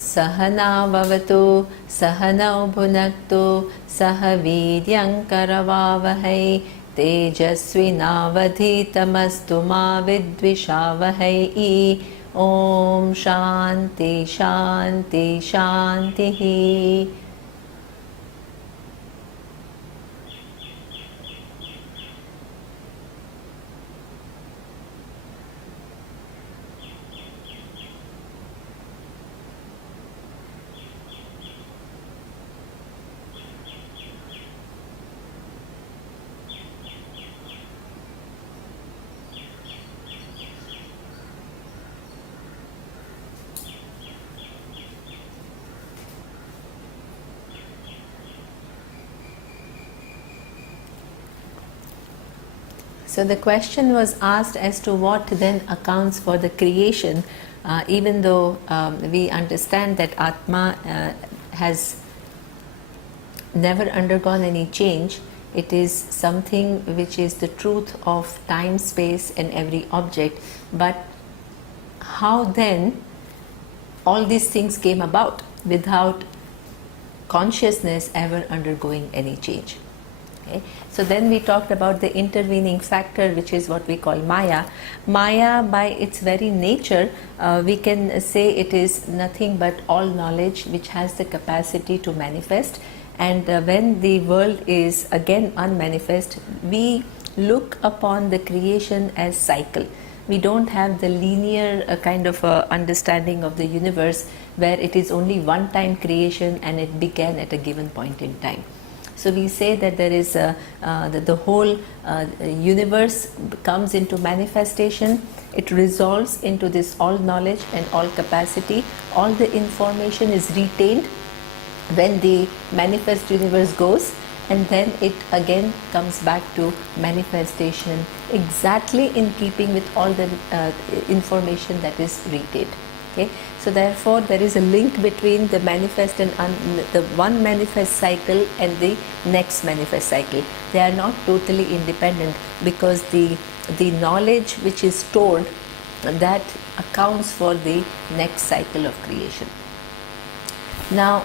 Sahana vavatu, sahanau bhunaktu, sahavidyam karavavahai, tejasvinavadhitamastu ma vidvishavahai. Om Shanti Shanti Shanti. So the question was asked as to what then accounts for the creation, even though we understand that Atma has never undergone any change. It is something which is the truth of time, space and every object. But how then all these things came about without consciousness ever undergoing any change? Okay. So then we talked about the intervening factor, which is what we call Maya. Maya, by its very nature, we can say it is nothing but all knowledge which has the capacity to manifest. And when the world is again unmanifest, we look upon the creation as cycle. We don't have the linear kind of understanding of the universe where it is only one time creation and it began at a given point in time. So we say that there is the whole universe comes into manifestation. It resolves into this all knowledge and all capacity. All the information is retained when the manifest universe goes, and then it again comes back to manifestation exactly in keeping with all the information that is retained. Okay. So therefore there is a link between the manifest and the one manifest cycle and the next manifest cycle. They are not totally independent, because the knowledge which is stored, that accounts for the next cycle of creation. Now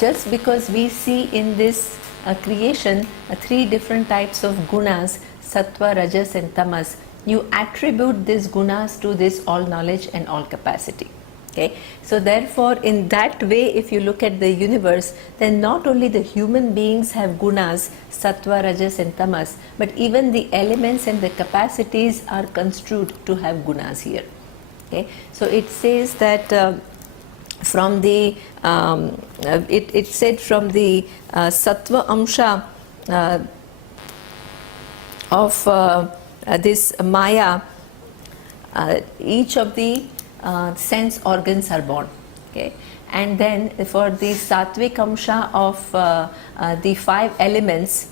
just because we see in this creation three different types of gunas, sattva, rajas and tamas, you attribute these gunas to this all knowledge and all capacity. Okay. So therefore in that way, if you look at the universe, then not only the human beings have gunas, sattva, rajas and tamas, but even the elements and the capacities are construed to have gunas here. Okay. So it says that from the it said from the sattva amsha of this Maya, each of the sense organs are born. Okay. And then for the sattvic amsha of the five elements,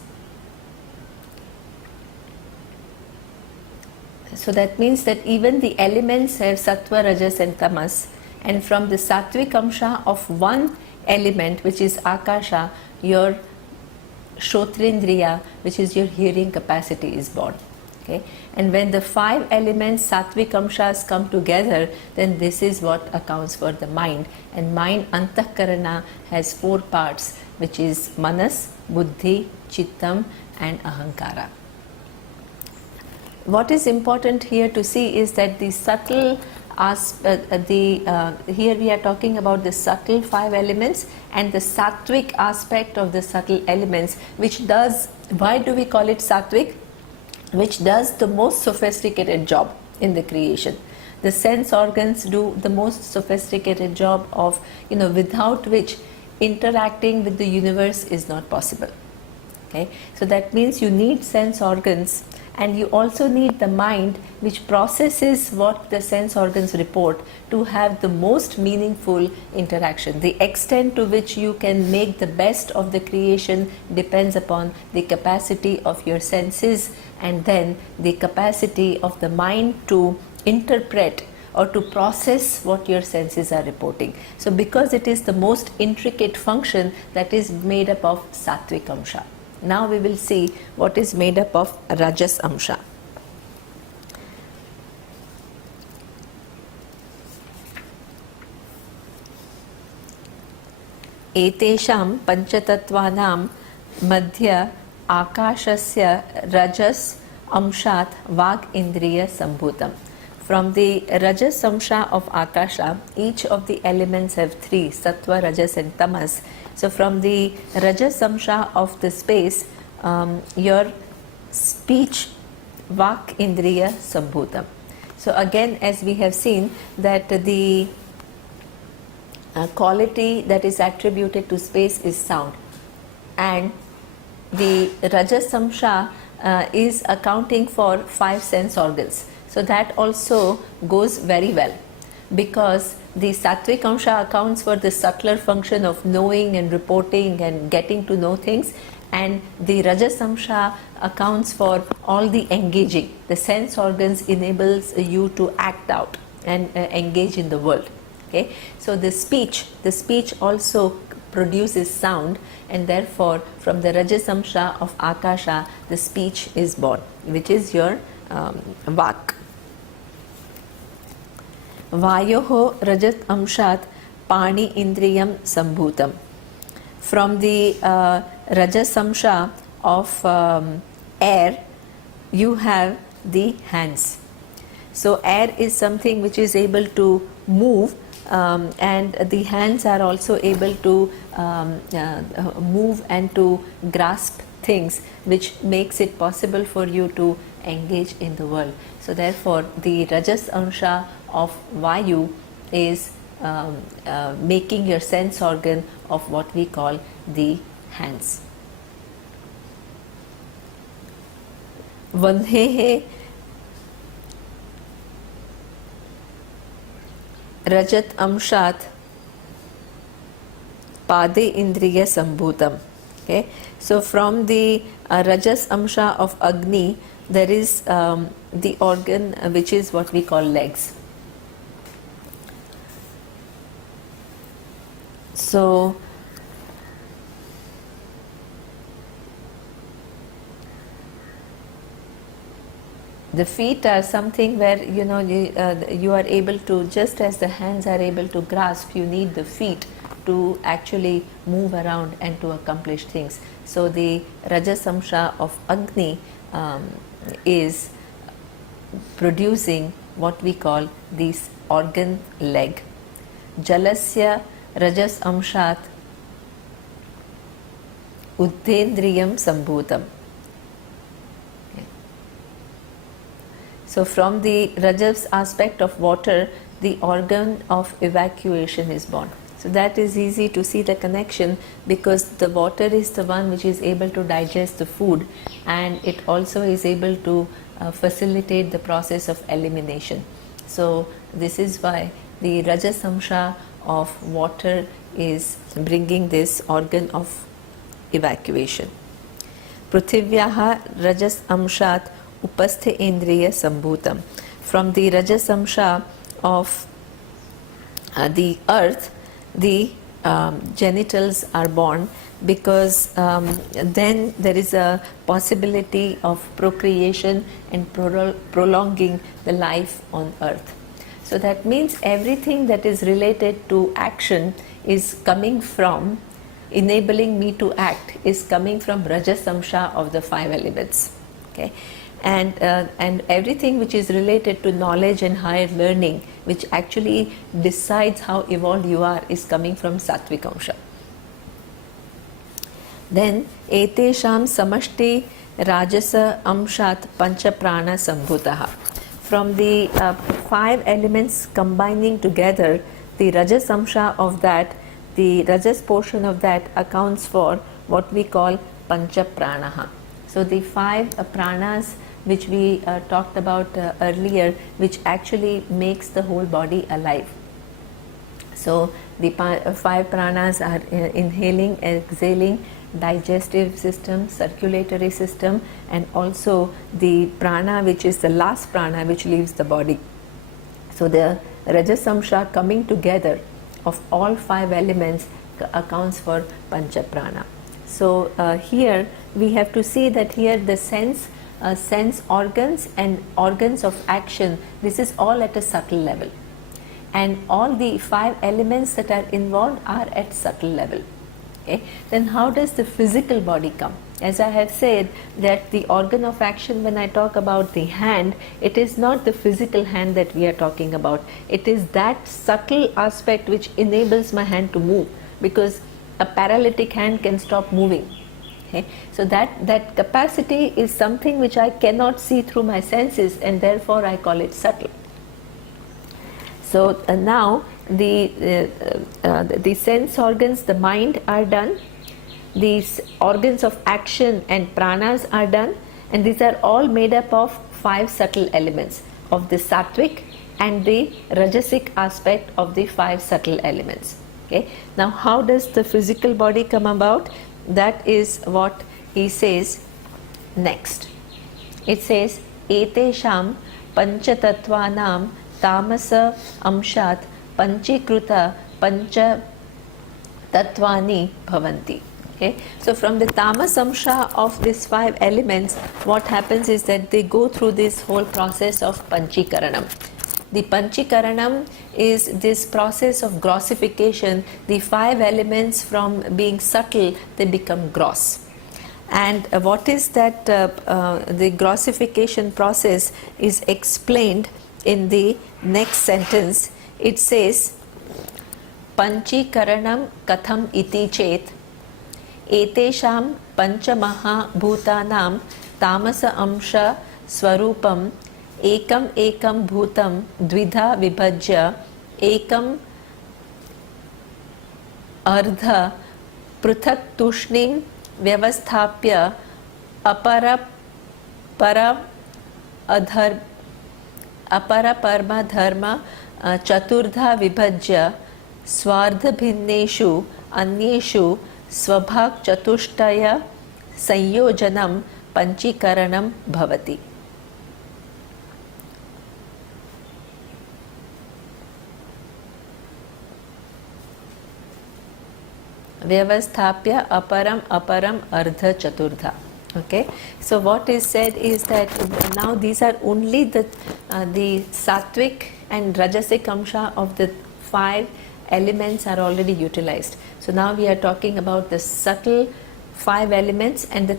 so that means that even the elements have sattva, rajas and tamas. And from the sattvic amsha of one element, which is akasha, your shotrindriya, which is your hearing capacity, is born. Okay. And when the five elements, sattvic amshas, come together, then this is what accounts for the mind. And mind, antahkarana, has four parts, which is manas, buddhi, chittam and ahankara. What is important here to see is that the subtle here we are talking about the subtle five elements and the sattvic aspect of the subtle elements, which does, why do we call it sattvic? Which does the most sophisticated job in the creation. The sense organs do the most sophisticated job of, without which interacting with the universe is not possible. Okay. So that means you need sense organs, and you also need the mind, which processes what the sense organs report, to have the most meaningful interaction. The extent to which you can make the best of the creation depends upon the capacity of your senses, and then the capacity of the mind to interpret or to process what your senses are reporting. So because it is the most intricate function, that is made up of sattvic amsha. Now we will see what is made up of rajas amsha. etesham panchatattvanam madhya akashasya rajas amshat vag indriya sambhutam. From the rajas amsha of akasha, each of the elements have three, sattva, rajas and tamas. So from the rajas amsha of the space, your speech, vak indriya sambhutam. So again, as we have seen, that the quality that is attributed to space is sound, and the rajas samsha is accounting for 5 sense organs. So that also goes very well, because the sattvic amsha accounts for the subtler function of knowing and reporting and getting to know things, and the rajas amsha accounts for all the engaging. The sense organs enables you to act out and engage in the world. Okay, so the speech also produces sound, and therefore from the rajas amsha of akasha the speech is born, which is your vak. Vayoho rajat amshat pani indriyam sambhutam. From the rajas amsha of air, you have the hands. So air is something which is able to move, and the hands are also able to move and to grasp things, which makes it possible for you to engage in the world. So therefore the rajas amsha of vayu is making your sense organ of what we call the hands. Vandhehe rajat amshat pade indriya sambhutam. Okay, so from the rajas amsha of agni, there is the organ which is what we call legs. So the feet are something where you are able to, just as the hands are able to grasp, you need the feet to actually move around and to accomplish things. So the rajas amsha of agni is producing what we call this organ leg. Jalasya rajas amshat uddhendriyam sambhutam. So from the rajas aspect of water, the organ of evacuation is born. So that is easy to see the connection, because the water is the one which is able to digest the food, and it also is able to facilitate the process of elimination. So this is why the rajas amsha of water is bringing this organ of evacuation. Prithivyaha rajas amshat upasthe indriya sambhutam. From the rajas amsha of the earth, the genitals are born, because then there is a possibility of procreation and prolonging the life on earth. So that means everything that is related to action is coming from, enabling me to act, is coming from rajas amsha of the 5 elements. Okay, and everything which is related to knowledge and higher learning, which actually decides how evolved you are, is coming from sattvic amsha. Then etesham samashti rajasa amshat pancha prana sambhutaha. From the 5 elements combining together, the rajas amsha of that, the rajas portion of that accounts for what we call pancha pranaha. So the 5 pranas which we talked about earlier, which actually makes the whole body alive. So the 5 pranas are inhaling, exhaling, digestive system, circulatory system, and also the prana which is the last prana which leaves the body. So the rajas amsha coming together of all 5 elements accounts for pancha prana. So here we have to see that here the sense organs and organs of action, this is all at a subtle level, and all the 5 elements that are involved are at subtle level. Okay? Then how does the physical body come? As I have said, that the organ of action, when I talk about the hand, it is not the physical hand that we are talking about. It is that subtle aspect which enables my hand to move, because a paralytic hand can stop moving. Okay? So that capacity is something which I cannot see through my senses, and therefore I call it subtle. So now the sense organs, the mind are done, these organs of action and pranas are done, and these are all made up of 5 subtle elements of the sattvic and the rajasic aspect of the 5 subtle elements. Okay? Now how does the physical body come about? That is what he says next. It says, etesham panchatattvanam tamasa amshat panchikruta pancha tattvani bhavanti. Okay? So from the tamas amsha of these 5 elements, what happens is that they go through this whole process of panchikaranam. The panchikaranam is this process of grossification. The 5 elements, from being subtle, they become gross. And what is that the grossification process is explained in the next sentence. It says, panchikaranam katham iti chet etesham panchamaha bhutanam tamasa amsha swarupam ekam ekam bhutam dvidha vibhajya ekam ardha pruthak tushnim vyavasthapya apara parma dharma chaturdha vibhajya swardha bhinneshu anyeshu svabhag chatushtaya sanyojanam panchikaranam bhavati. Vyavasthapya aparam ardha chaturdha. Okay, so what is said is that now these are only the sattvic and rajasic amsha of the 5 elements are already utilized. So now we are talking about the subtle 5 elements and the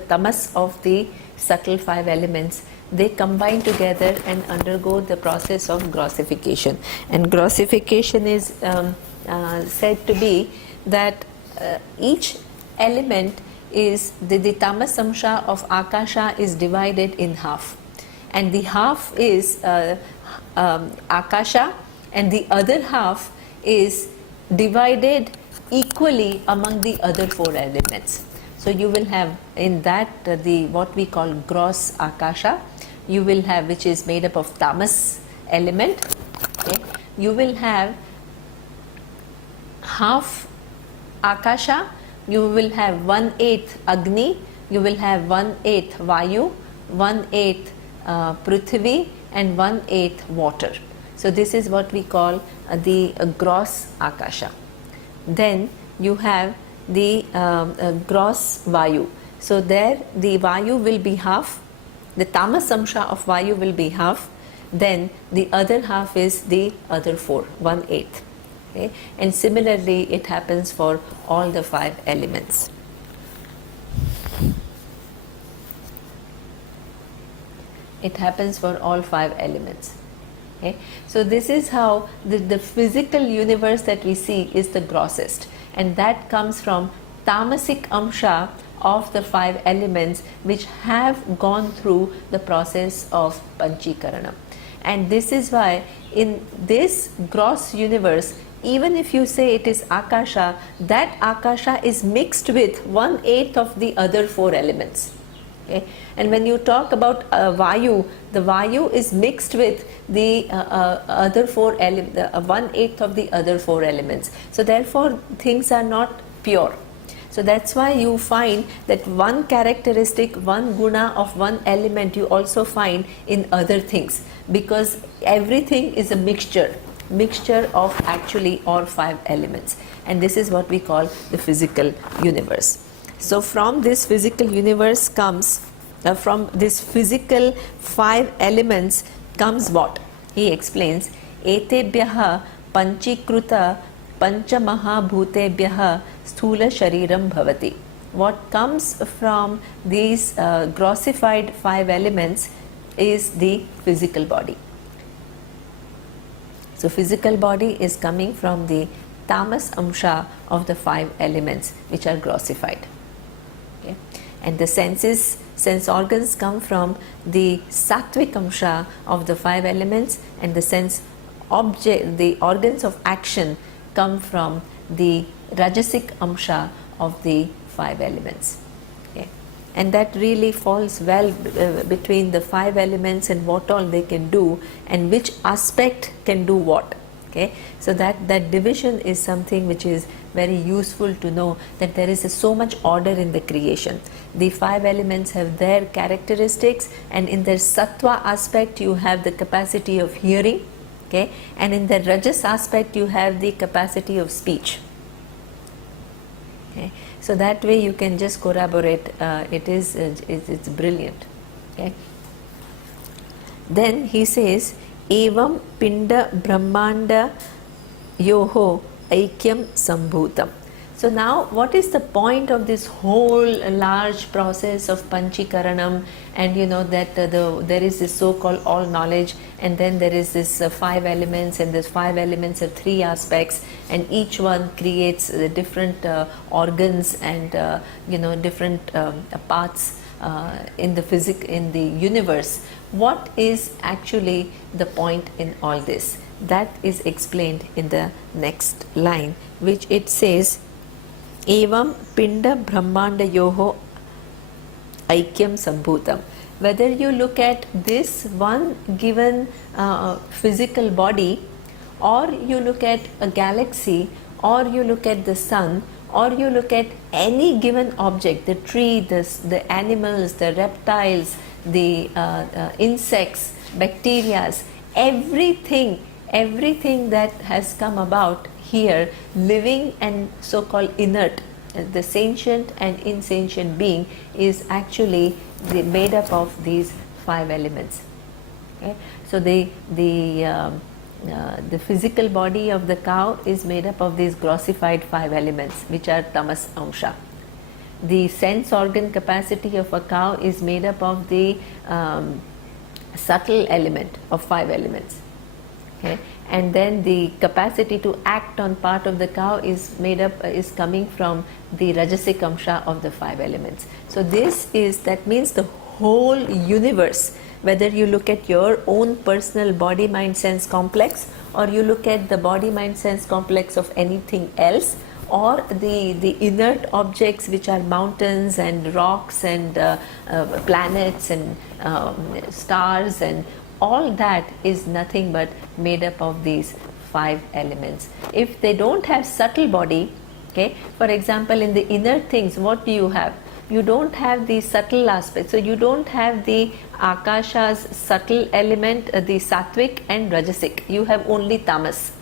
tamas of the subtle 5 elements. They combine together and undergo the process of grossification. And grossification is said to be that each element is the tamas amsha of akasha is divided in half, and the half is akasha, and the other half is divided equally among the other 4 elements. So you will have in that the what we call gross akasha, you will have, which is made up of tamas element. Okay? You will have half akasha, you will have 1/8 agni, you will have 1/8 vayu, 1/8 prithvi, and 1/8 water. So this is what we call the gross akasha. Then you have the gross vayu. So there the vayu will be half, the tamas amsha of vayu will be half, then the other half is the other 4, 1/8. Okay? And similarly it happens for all the 5 elements. It happens for all 5 elements. Okay? So this is how the physical universe that we see is the grossest, and that comes from tamasic amsha of the 5 elements which have gone through the process of panchikaranam. And this is why in this gross universe, even if you say it is akasha, that akasha is mixed with 1/8 of the other 4 elements. Okay? And when you talk about vayu, the vayu is mixed with the other 4 elements, 1/8 of the other 4 elements. So therefore things are not pure. So that's why you find that one characteristic, one guna of one element you also find in other things, because everything is a mixture of actually all 5 elements, and this is what we call the physical universe. So from this physical universe comes, from this physical 5 elements comes what? He explains, etebhyaha panchikruta panchamahabhutebhyah sthula shariram bhavati. What comes from these grossified 5 elements is the physical body. So physical body is coming from the tamas amsha of the 5 elements which are grossified. Okay? And the sense organs come from the sattvic amsha of the 5 elements, and the organs of action come from the rajasic amsha of the 5 elements. Okay? And that really falls well between the 5 elements and what all they can do and which aspect can do what. Okay? So that division is something which is very useful to know, that there is so much order in the creation. The 5 elements have their characteristics, and in their sattva aspect you have the capacity of hearing, okay? And in the rajas aspect you have the capacity of speech. Okay? So that way you can just corroborate. It's brilliant. Okay? Then he says, evam pinda brahmanda yoho aikyam sambhutam. So now what is the point of this whole large process of panchikaranam, and you know that there is this so-called all knowledge, and then there is this 5 elements, and this 5 elements are 3 aspects, and each one creates different organs and different parts in the universe. What is actually the point in all this? That is explained in the next line, which it says, evam pinda brahmanda yoho aikyam sambhutam. Whether you look at this one given physical body, or you look at a galaxy, or you look at the sun, or you look at any given object, the tree, the animals, the reptiles, the insects, bacteria, everything that has come about here, living and so-called inert, the sentient and insentient being, is actually made up of these 5 elements. Okay? So the physical body of the cow is made up of these grossified 5 elements, which are tamas amsha. The sense organ capacity of a cow is made up of the subtle element of 5 elements. Okay? And then the capacity to act on part of the cow is coming from the rajasic amsha of the 5 elements. So that means the whole universe, whether you look at your own personal body mind sense complex, or you look at the body mind sense complex of anything else, or the inert objects which are mountains and rocks and planets and stars, and all that is nothing but made up of these 5 elements. If they don't have subtle body, okay, for example, in the inert things, what do you have? You don't have the subtle aspect. So you don't have the akasha's subtle element, the sattvic and rajasic. You have only tamas,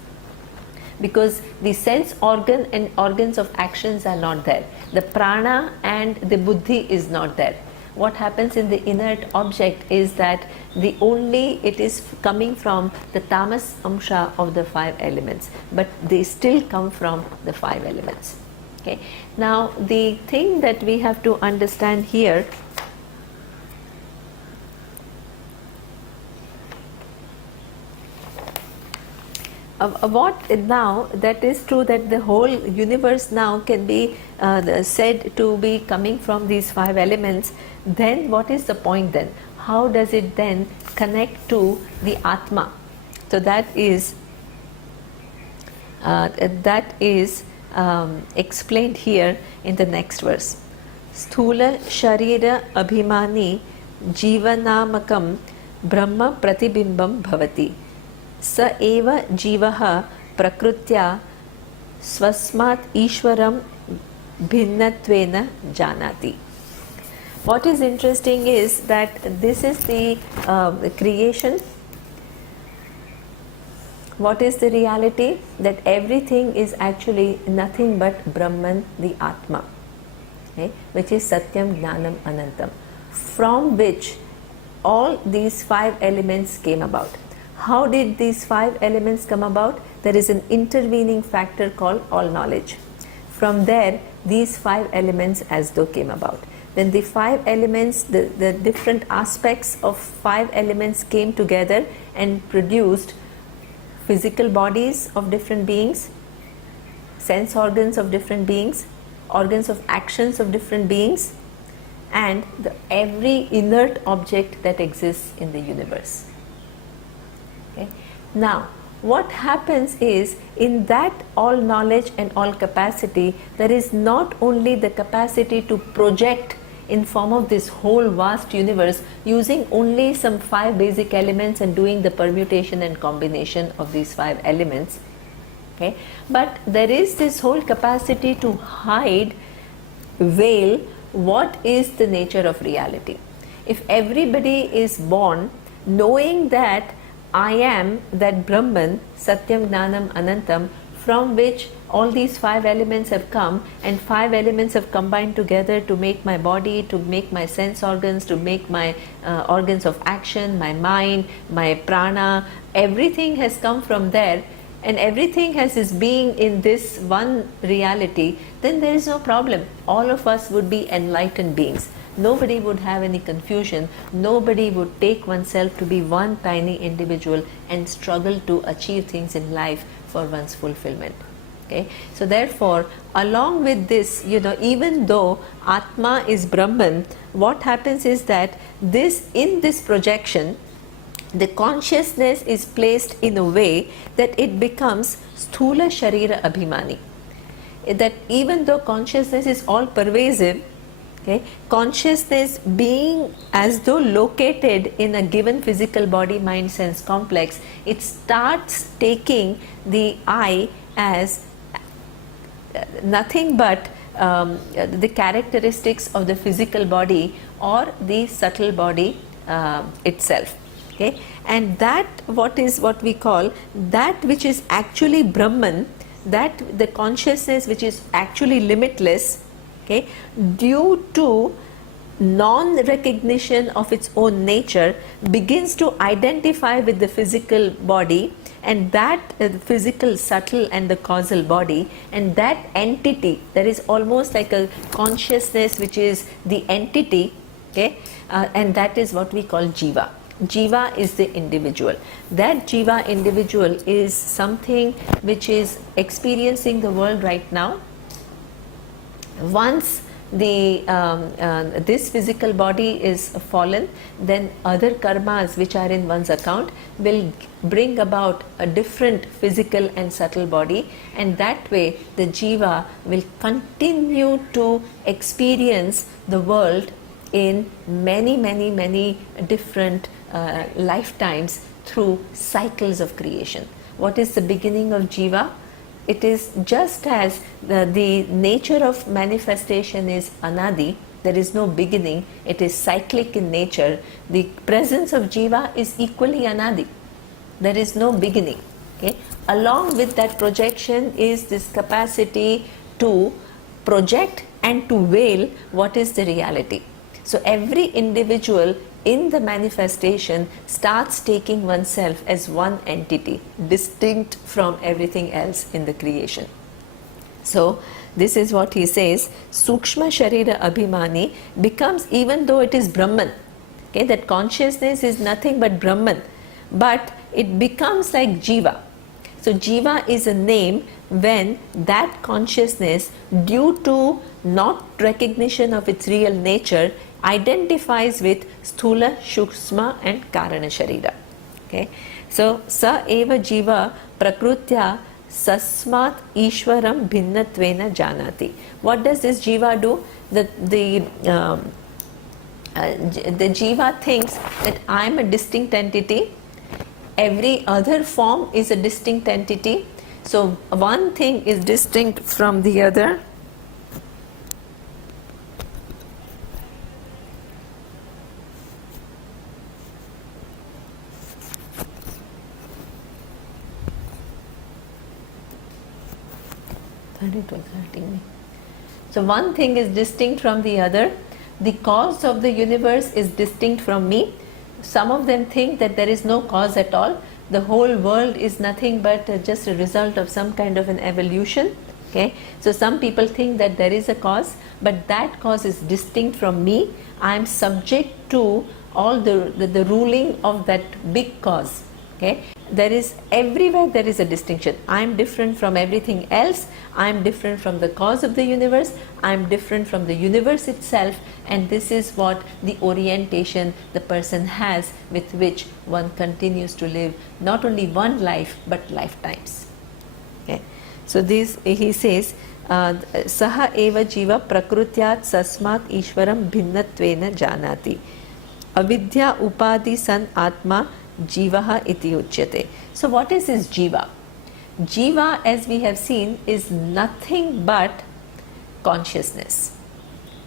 because the sense organ and organs of actions are not there. The prana and the buddhi is not there. What happens in the inert object is that it is coming from the tamas amsha of the 5 elements, but they still come from the 5 elements. Okay. Now the thing that we have to understand here, what now, that is true that the whole universe now can be said to be coming from these 5 elements. Then what is the point then? How does it then connect to the Atma? So that is explained here in the next verse. Sthula sharira abhimani jivanamakam brahma pratibimbam bhavati sa eva jivaha prakrutya swasmat ishwaram bhinnatvena janati. What is interesting is that this is the creation. What is the reality? That everything is actually nothing but Brahman, the Atma, okay? Which is Satyam, Jnanam, Anantam, from which all these 5 elements came about. How did these 5 elements come about? There is an intervening factor called all knowledge. From there, these 5 elements as though came about. Then the 5 elements, the different aspects of 5 elements came together and produced physical bodies of different beings, sense organs of different beings, organs of actions of different beings, and every inert object that exists in the universe. Okay? Now, what happens is, in that all knowledge and all capacity, there is not only the capacity to project in form of this whole vast universe using only some 5 basic elements and doing the permutation and combination of these 5 elements, okay, but there is this whole capacity to hide, veil what is the nature of reality. If everybody is born knowing that I am that Brahman, Satyam, Gnanam, Anantam, from which all these 5 elements have come, and 5 elements have combined together to make my body, to make my sense organs, to make my organs of action, my mind, my prana, everything has come from there, and everything has its being in this one reality, then there is no problem. All of us would be enlightened beings. Nobody would have any confusion. Nobody would take oneself to be one tiny individual and struggle to achieve things in life for one's fulfillment. Okay, so therefore, along with this, even though Atma is Brahman, what happens is that in this projection, the consciousness is placed in a way that it becomes Sthula Sharira Abhimani. That even though consciousness is all pervasive, okay, consciousness being as though located in a given physical body, mind, sense complex, it starts taking the I as nothing but the characteristics of the physical body or the subtle body itself. Okay, and that what we call that which is actually Brahman, that the consciousness which is actually limitless, okay, due to non-recognition of its own nature, begins to identify with the physical body, and that physical subtle and the causal body, and that entity, there is almost like a consciousness which is the entity, okay, and that is what we call Jiva. Jiva is the individual. That Jiva individual is something which is experiencing the world right now. Once this physical body is fallen, then other karmas which are in one's account will bring about a different physical and subtle body, and that way the Jiva will continue to experience the world in many different lifetimes through cycles of creation. What is the beginning of Jiva? It is just as the nature of manifestation is anadi, there is no beginning, it is cyclic in nature. The presence of Jiva is equally anadi, there is no beginning. Okay? Along with that projection is this capacity to project and to veil what is the reality. So every individual in the manifestation starts taking oneself as one entity, distinct from everything else in the creation. So this is what he says, Sukshma Sharira Abhimani becomes, even though it is Brahman, okay, that consciousness is nothing but Brahman, but it becomes like Jiva. So Jiva is a name when that consciousness, due to not recognition of its real nature, identifies with Sthula, Shukshma and Karana Sharira. Okay? So, Sa eva Jiva Prakrutya Sasmat Ishwaram Bhinnatvena Janati. What does this Jiva do? The Jiva thinks that I am a distinct entity, every other form is a distinct entity. So, one thing is distinct from the other. It was hurting me. So one thing is distinct from the other. The cause of the universe is distinct from me. Some of them think that there is no cause at all, the whole world is nothing but just a result of some kind of an evolution. Okay, so some people think that there is a cause, but that cause is distinct from me. I am subject to all the ruling of that big cause. Okay, there is everywhere there is a distinction. I am different from everything else. I am different from the cause of the universe. I am different from the universe itself, and this is what the orientation the person has with which one continues to live not only one life but lifetimes. Okay. So this he says, Saha eva jiva prakrutyat sasmat ishwaram bhinnatvena janati. Avidya upadi san atma jivaha iti uchyate. So what is this jiva? Jiva, as we have seen, is nothing but consciousness.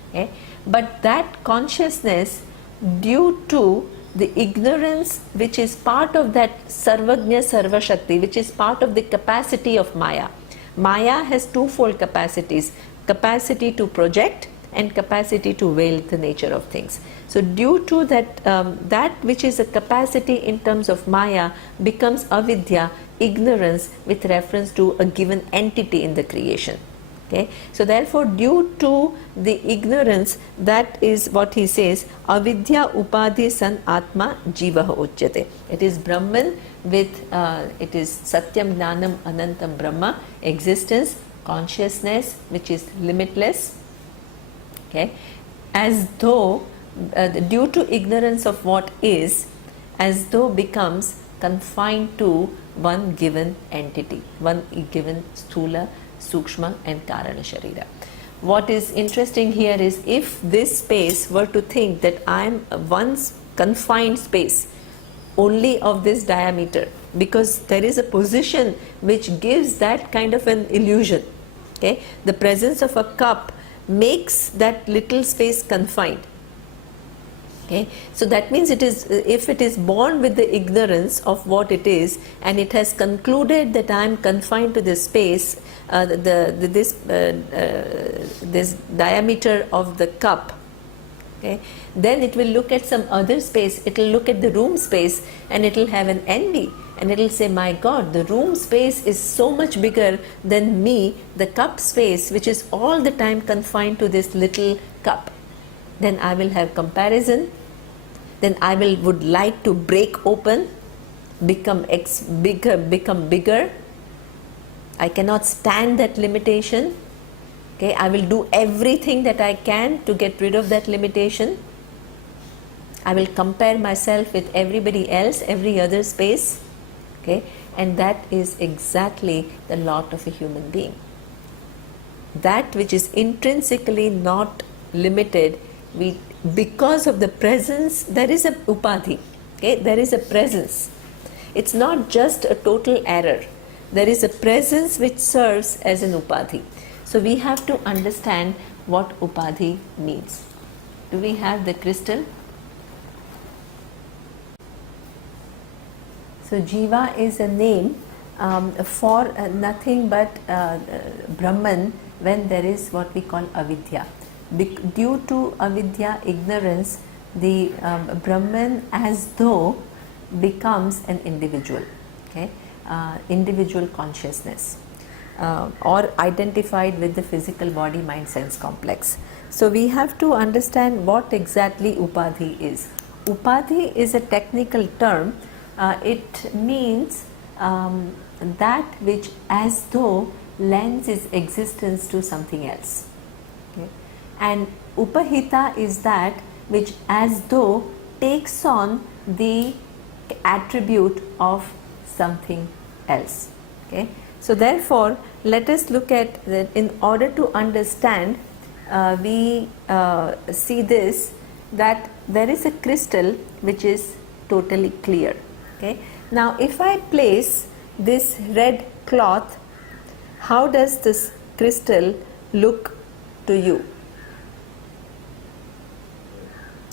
Okay? But that consciousness, due to the ignorance which is part of that Sarvagnya Sarva Shakti, which is part of the capacity of Maya. Maya has twofold capacities: capacity to project and capacity to veil the nature of things. So due to that, that which is a capacity in terms of Maya becomes avidya, ignorance with reference to a given entity in the creation. Okay, so therefore due to the ignorance, that is what he says, avidya upadhi san atma jivaha uchyate. It is Brahman with it is satyam gnanam anantam brahma, existence, consciousness which is limitless. Okay, as though due to ignorance of what is, as though becomes confined to one given entity, one given sthula, sukshma and karana sharira. What is interesting here is, if this space were to think that I am one confined space only of this diameter, because there is a position which gives that kind of an illusion. Okay, the presence of a cup makes that little space confined. Okay, so that means it is, if it is born with the ignorance of what it is, and it has concluded that I am confined to this space, this diameter of the cup. Okay, then it will look at some other space. It will look at the room space, and it will have an envy, and it will say, my God, the room space is so much bigger than me, the cup space, which is all the time confined to this little cup. Then I will have comparison, then I would like to break open, become bigger. I cannot stand that limitation. Okay, I will do everything that I can to get rid of that limitation. I will compare myself with everybody else, every other space. Okay, and that is exactly the lot of a human being. That which is intrinsically not limited, because of the presence, there is a upadhi. Okay, there is a presence. It's not just a total error. There is a presence which serves as an upadhi. So we have to understand what upadhi means. Do we have the crystal? So jiva is a name for nothing but Brahman when there is what we call avidya. Due to avidya, ignorance, the Brahman as though becomes an individual. Okay, individual consciousness. Or identified with the physical body, mind, sense complex. So we have to understand what exactly upadhi is. Upadhi is a technical term. It means that which as though lends its existence to something else. Okay? And upahita is that which as though takes on the attribute of something else. Okay? So therefore, let us look at that. In order to understand, we see this, that there is a crystal which is totally clear. Okay. Now, if I place this red cloth, how does this crystal look to you?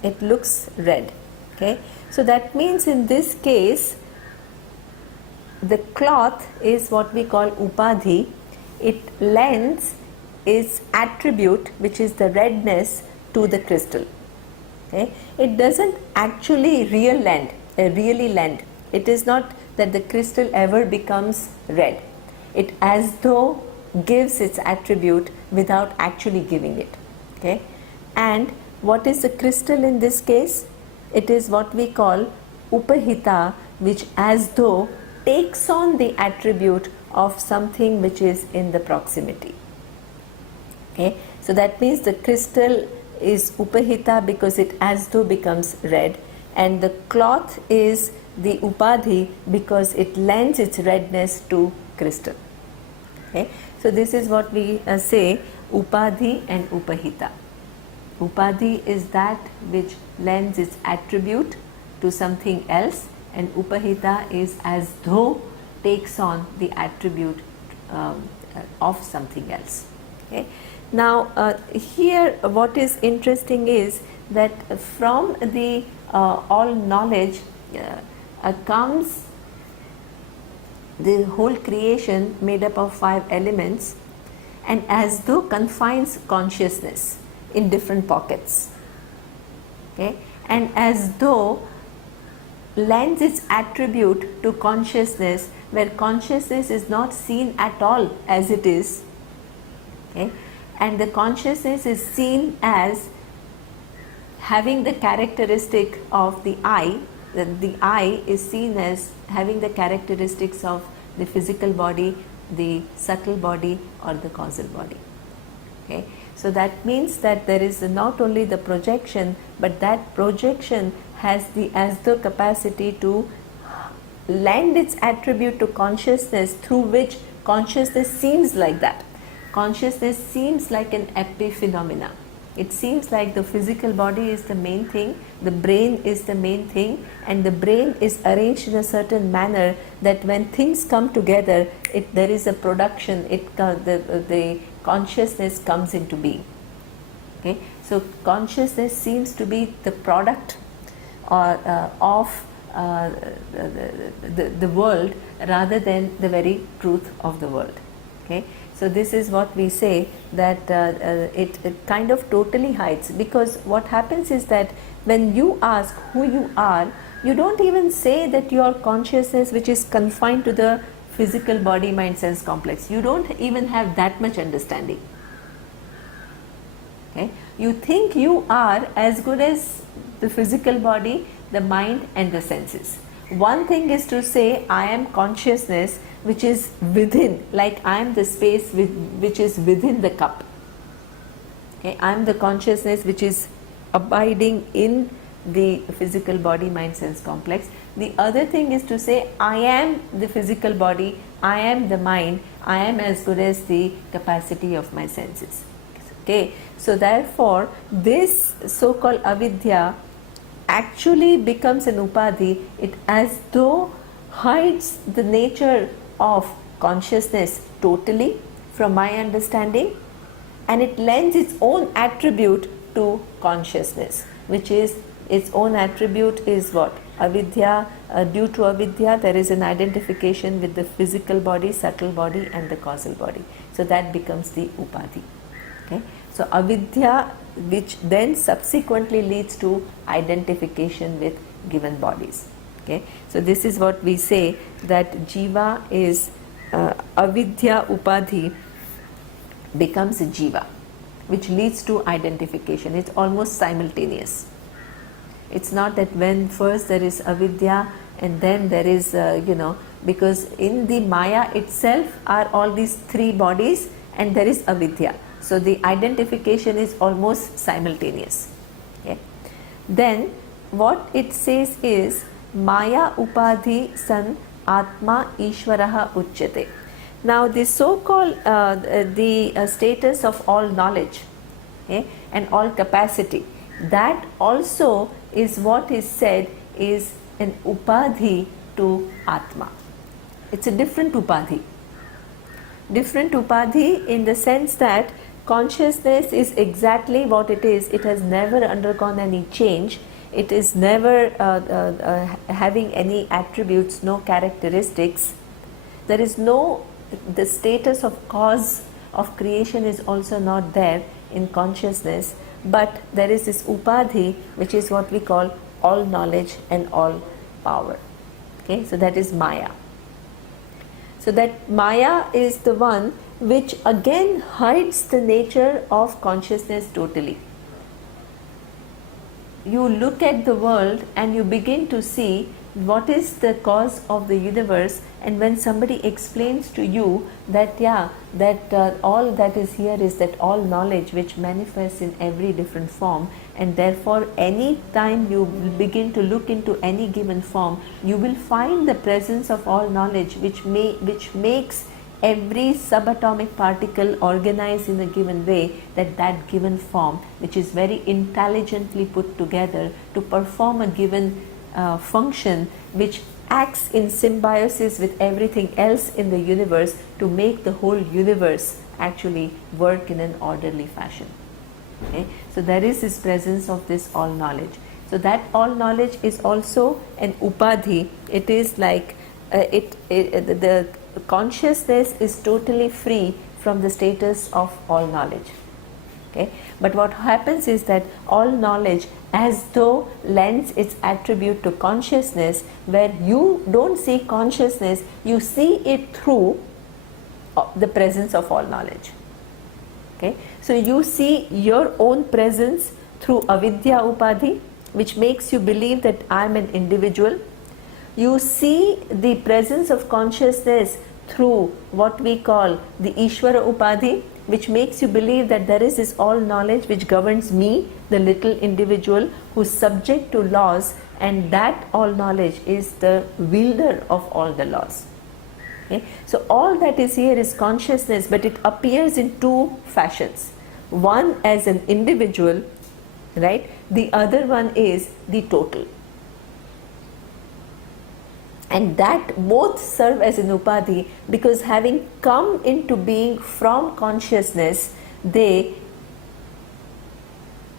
It looks red. Okay. So that means in this case, the cloth is what we call upadhi. It lends its attribute, which is the redness, to the crystal. Okay? It doesn't actually really lend. It is not that the crystal ever becomes red. It as though gives its attribute without actually giving it. Okay? And what is the crystal in this case? It is what we call upahita, which as though takes on the attribute of something which is in the proximity. Okay? So that means the crystal is upahita because it as though becomes red, and the cloth is the upadhi because it lends its redness to crystal. Okay? So this is what we say upadhi and upahita. Upadhi is that which lends its attribute to something else, and upahita is as though takes on the attribute of something else. Okay? Now here what is interesting is that from the all knowledge comes the whole creation made up of 5 elements, and as though confines consciousness in different pockets. Okay? And as though lends its attribute to consciousness where consciousness is not seen at all as it is. Okay? And the consciousness is seen as having the characteristic of the I. The I is seen as having the characteristics of the physical body, the subtle body, or the causal body. Okay? So that means that there is not only the projection, but that projection has the as though capacity to lend its attribute to consciousness, through which consciousness seems like that. Consciousness seems like an epiphenomena. It seems like the physical body is the main thing, the brain is the main thing, and the brain is arranged in a certain manner that when things come together, there is a production, the consciousness comes into being. Okay? So consciousness seems to be the product of the world rather than the very truth of the world. Okay? So this is what we say, that it kind of totally hides, because what happens is that when you ask who you are, you don't even say that your consciousness which is confined to the physical body mind sense complex, you don't even have that much understanding. Okay? You think you are as good as the physical body, the mind and the senses. One thing is to say I am consciousness which is within, like I am the space which is within the cup. Okay? I am the consciousness which is abiding in the physical body mind sense complex. The other thing is to say I am the physical body, I am the mind, I am as good as the capacity of my senses. Okay? So therefore this so-called avidya actually becomes an upadhi. It as though hides the nature of consciousness totally from my understanding, and it lends its own attribute to consciousness, which is its own attribute is what? Avidya. Due to avidya there is an identification with the physical body, subtle body and the causal body. So that becomes the upadhi. Okay? So avidya, which then subsequently leads to identification with given bodies. Okay? So this is what we say, that jiva is avidya upadhi becomes a jiva, which leads to identification. It's almost simultaneous. It's not that when first there is avidya and then there is because in the maya itself are all these 3 bodies and there is avidya. So the identification is almost simultaneous. Okay? Then what it says is Maya upadhi san atma ishvaraha uchyate. Now the so-called the status of all knowledge, okay, and all capacity, that also is what is said is an upadhi to atma. It's a different upadhi. Different upadhi in the sense that consciousness is exactly what it is. It has never undergone any change. It is never having any attributes, no characteristics. There is no, the status of cause of creation is also not there in consciousness, but there is this upadhi, which is what we call all knowledge and all power. Okay, so that is Maya. So that Maya is the one which again hides the nature of consciousness totally. You look at the world and you begin to see what is the cause of the universe, and when somebody explains to you that all that is here is that all knowledge which manifests in every different form, and therefore any time you begin to look into any given form, you will find the presence of all knowledge which makes every subatomic particle organized in a given way, that given form, which is very intelligently put together to perform a given function, which acts in symbiosis with everything else in the universe to make the whole universe actually work in an orderly fashion. Okay? So there is this presence of this all knowledge. So that all knowledge is also an upadhi. It is like the consciousness is totally free from the status of all knowledge. Okay? But what happens is that all knowledge as though lends its attribute to consciousness, where you don't see consciousness, you see it through the presence of all knowledge. Okay? So you see your own presence through avidya upadhi, which makes you believe that I am an individual. You see the presence of consciousness through what we call the Ishvara Upadhi, which makes you believe that there is this all knowledge which governs me, the little individual who is subject to laws, and that all knowledge is the wielder of all the laws. Okay? So all that is here is consciousness, but it appears in two fashions. One as an individual, right? The other one is the total. And that both serve as an upadhi, because having come into being from consciousness, they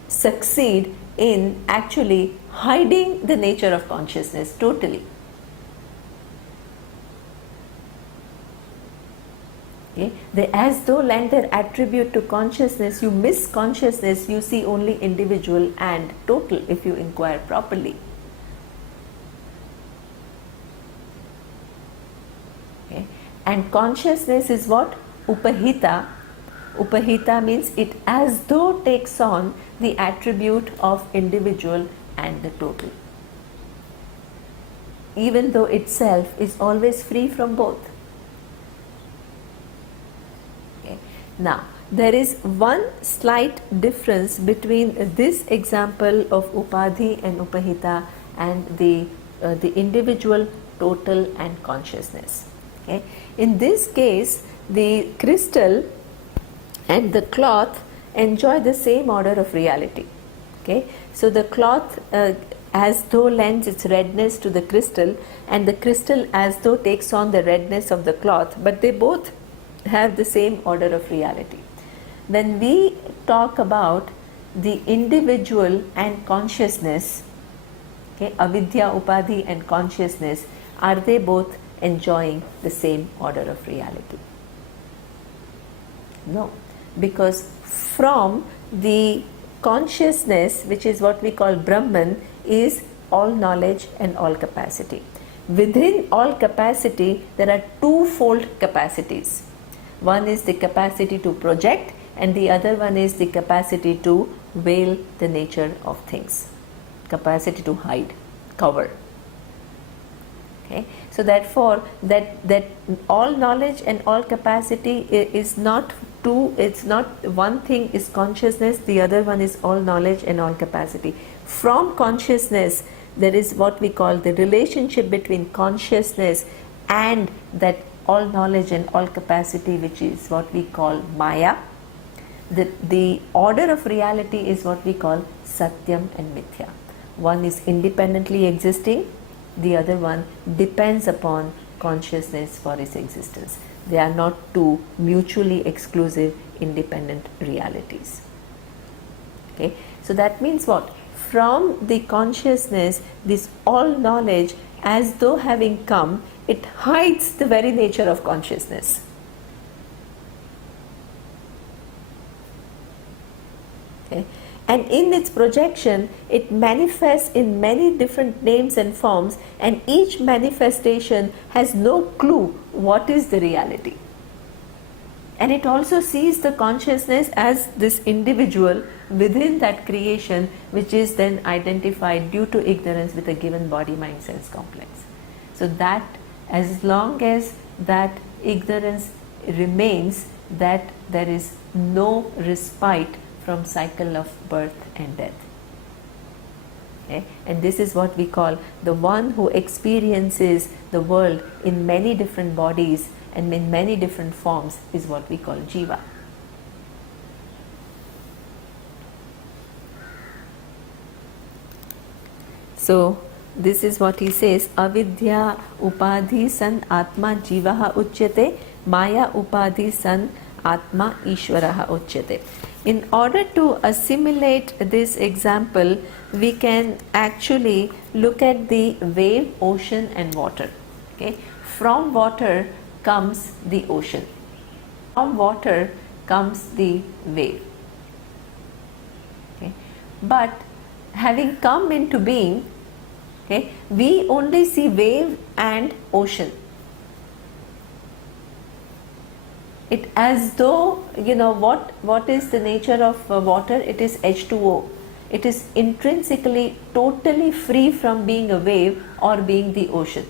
succeed in actually hiding the nature of consciousness totally. Okay? They as though lend their attribute to consciousness. You miss consciousness, you see only individual and total if you inquire properly. And consciousness is what? Upahita. Upahita means it as though takes on the attribute of individual and the total, even though itself is always free from both. Okay. Now, there is one slight difference between this example of upadhi and upahita and the individual, total and consciousness. Okay. In this case, the crystal and the cloth enjoy the same order of reality. Okay. So the cloth as though lends its redness to the crystal, and the crystal as though takes on the redness of the cloth, but they both have the same order of reality. When we talk about the individual and consciousness, okay, avidya, upadhi and consciousness, are they both enjoying the same order of reality? No, because from the consciousness, which is what we call Brahman, is all knowledge and all capacity. Within all capacity, there are twofold capacities. One is the capacity to project, and the other one is the capacity to veil the nature of things, capacity to hide, cover. Okay. So therefore, that all knowledge and all capacity is not two. It's not one thing is consciousness, the other one is all knowledge and all capacity. From consciousness, there is what we call the relationship between consciousness and that all knowledge and all capacity, which is what we call Maya. The order of reality is what we call Satyam and Mithya. One is independently existing, the other one depends upon consciousness for its existence. They are not two mutually exclusive independent realities. Okay, so that means what? From the consciousness, this all knowledge, as though having come, it hides the very nature of consciousness. Okay? And in its projection, it manifests in many different names and forms, and each manifestation has no clue what is the reality. And it also sees the consciousness as this individual within that creation, which is then identified due to ignorance with a given body mind sense complex. So that as long as that ignorance remains, that there is no respite from cycle of birth and death. Okay? And this is what we call the one who experiences the world in many different bodies and in many different forms is what we call jiva. So this is what he says, avidya upadhi san atma jivaha uchyate, maya upadhi san atma ishvaraha uchyate. In order to assimilate this example, we can actually look at the wave, ocean and water. Okay? From water comes the ocean. From water comes the wave. Okay? But having come into being, okay, we only see wave and ocean. It as though, what is the nature of water? It is H2O. It is intrinsically totally free from being a wave or being the ocean.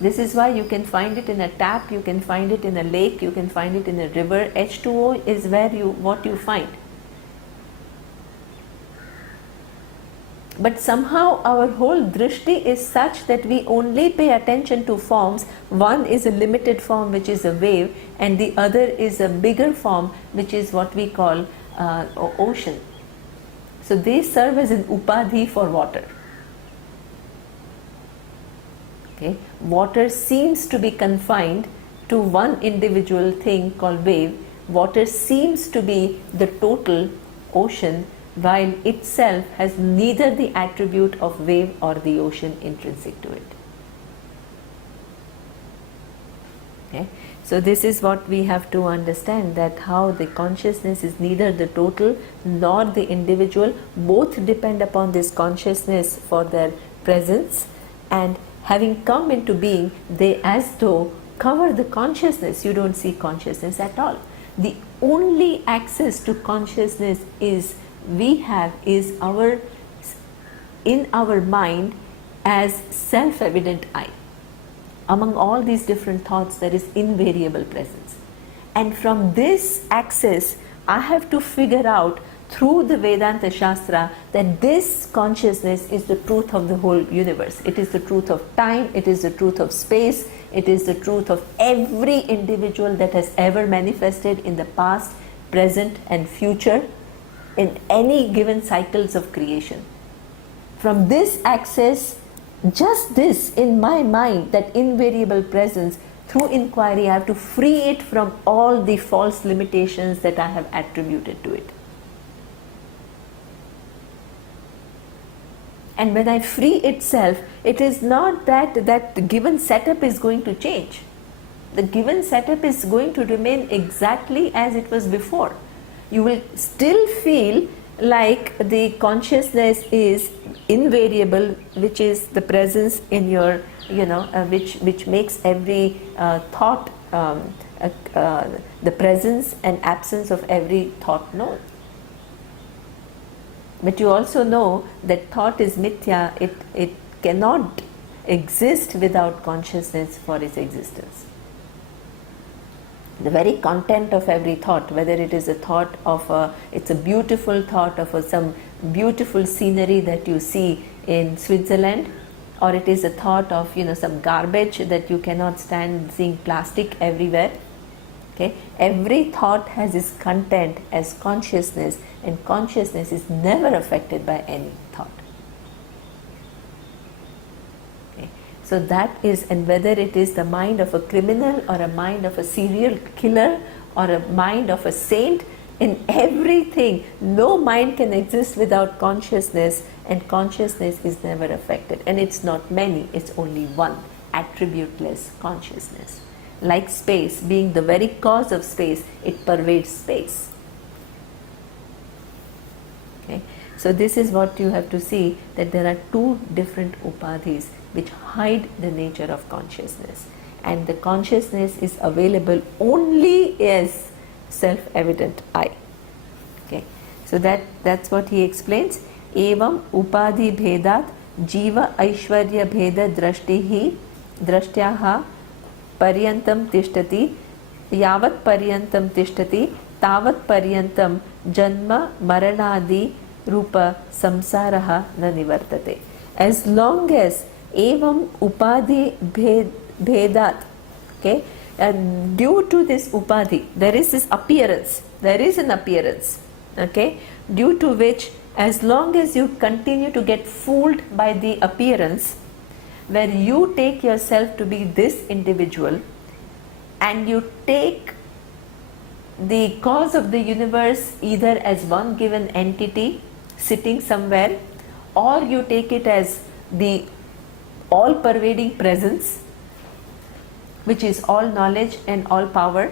This is why you can find it in a tap, you can find it in a lake, you can find it in a river. H2O is where what you find. But somehow our whole drishti is such that we only pay attention to forms. One is a limited form, which is a wave, and the other is a bigger form, which is what we call ocean. So they serve as an upadhi for water. Okay? Water seems to be confined to one individual thing called wave. Water seems to be the total ocean, while itself has neither the attribute of wave or the ocean intrinsic to it. Okay? So this is what we have to understand, that how the consciousness is neither the total nor the individual. Both depend upon this consciousness for their presence, and having come into being, they as though cover the consciousness. You don't see consciousness at all. The only access to consciousness is in our mind as self-evident I. Among all these different thoughts, there is invariable presence. And from this access, I have to figure out through the Vedanta Shastra that this consciousness is the truth of the whole universe. It is the truth of time, it is the truth of space, it is the truth of every individual that has ever manifested in the past, present and future, in any given cycles of creation. From this access, just this in my mind, that invariable presence, through inquiry I have to free it from all the false limitations that I have attributed to it. And when I free itself, it is not that that given setup is going to change. The given setup is going to remain exactly as it was before. You will still feel like the consciousness is invariable, which is the presence in your, which makes every thought, the presence and absence of every thought known. But you also know that thought is mithya, it cannot exist without consciousness for its existence. The very content of every thought, whether it is a thought of it's a beautiful thought of some beautiful scenery that you see in Switzerland, or it is a thought of some garbage that you cannot stand, seeing plastic everywhere. Okay? Every thought has its content as consciousness, and consciousness is never affected by any thought. So that is, and whether it is the mind of a criminal or a mind of a serial killer or a mind of a saint, in everything, no mind can exist without consciousness, and consciousness is never affected. And it's not many, it's only one, attributeless consciousness. Like space, being the very cause of space, it pervades space. Okay? So this is what you have to see, that there are two different upadhis which hide the nature of consciousness, and the consciousness is available only as self-evident I. Okay, so that's what he explains. Evam upadhi bhedat jiva aishwarya bheda drashtihi drashtyaha paryantam tishtati yavat paryantam tishtati tavat paryantam janma maranadi rupa samsaraha na nivartate. As long as evam upadhi bhedat, okay, and due to this upadhi, there is this appearance, there is an appearance, okay, due to which, as long as you continue to get fooled by the appearance, where you take yourself to be this individual and you take the cause of the universe either as one given entity sitting somewhere, or you take it as the all pervading presence, which is all knowledge and all power.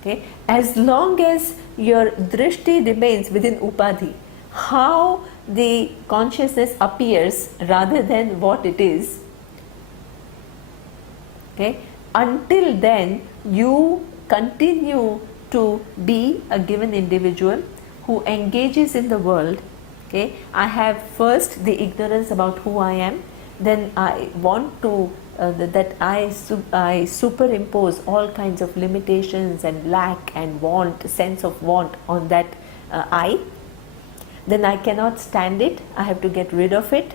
Okay, as long as your drishti remains within upadhi, how the consciousness appears rather than what it is, okay, until then you continue to be a given individual who engages in the world. Okay, I have first the ignorance about who I am, then I want to that I superimpose all kinds of limitations and lack and want, sense of want on that I. Then I cannot stand it, I have to get rid of it,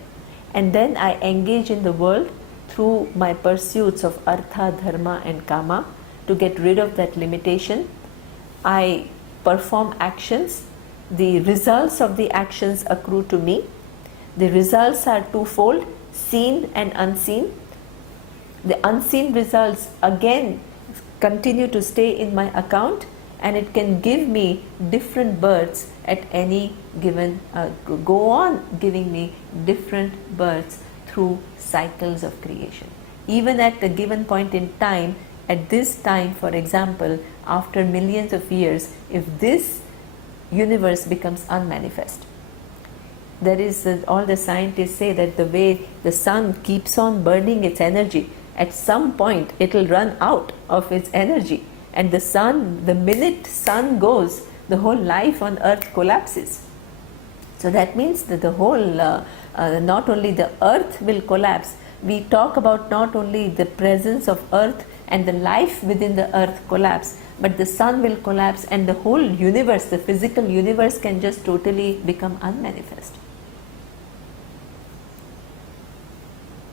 and then I engage in the world through my pursuits of artha, dharma and kama to get rid of that limitation. I perform actions, the results of the actions accrue to me. The results are twofold, seen and unseen. The unseen results again continue to stay in my account, and it can give me different births at any given, go on giving me different births through cycles of creation. Even at a given point in time, at this time, for example, after millions of years, if this universe becomes unmanifest, there is all the scientists say that the way the sun keeps on burning its energy, at some point it will run out of its energy, and the sun, the minute sun goes, the whole life on earth collapses. So that means that the whole, not only the earth will collapse, we talk about not only the presence of earth and the life within the earth collapse, but the sun will collapse and the whole universe, the physical universe, can just totally become unmanifest.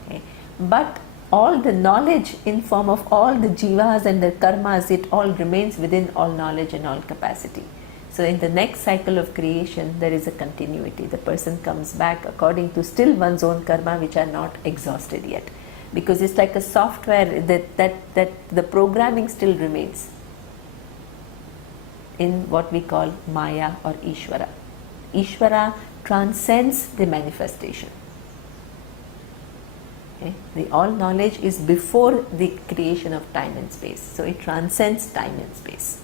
Okay. But all the knowledge in form of all the jivas and the karmas, it all remains within all knowledge and all capacity. So in the next cycle of creation, there is a continuity. The person comes back according to still one's own karma, which are not exhausted yet. Because it's like a software that the programming still remains in what we call Maya or Ishvara. Ishvara transcends the manifestation. Okay? The all knowledge is before the creation of time and space. So it transcends time and space.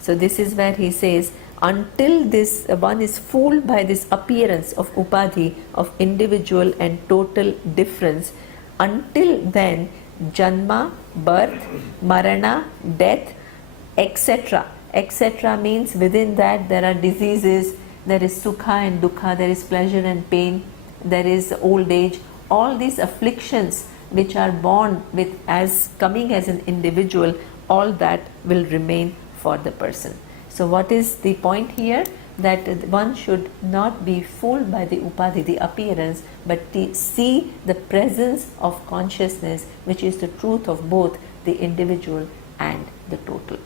So this is where he says, until this one is fooled by this appearance of upadhi, of individual and total difference, until then janma, birth, marana, death, etc. etc. means within that there are diseases, there is sukha and dukkha, there is pleasure and pain, there is old age, all these afflictions which are born with as coming as an individual, all that will remain for the person. So what is the point here? That one should not be fooled by the upadhi, the appearance, but see the presence of consciousness, which is the truth of both the individual and the total.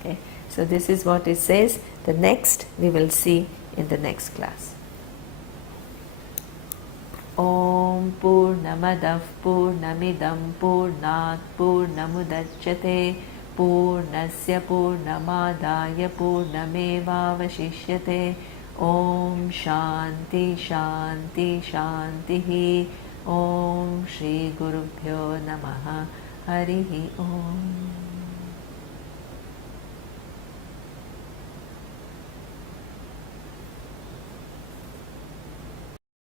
Okay. So this is what it says. The next we will see in the next class. Om Purnamadav Purnamidam Purnat Purnamudachyate Purnasya Purnamadaya Purnamevavashishyate. Om Shanti Shanti Shanti. Om Shri Gurubhyo Namaha. Harihi Om.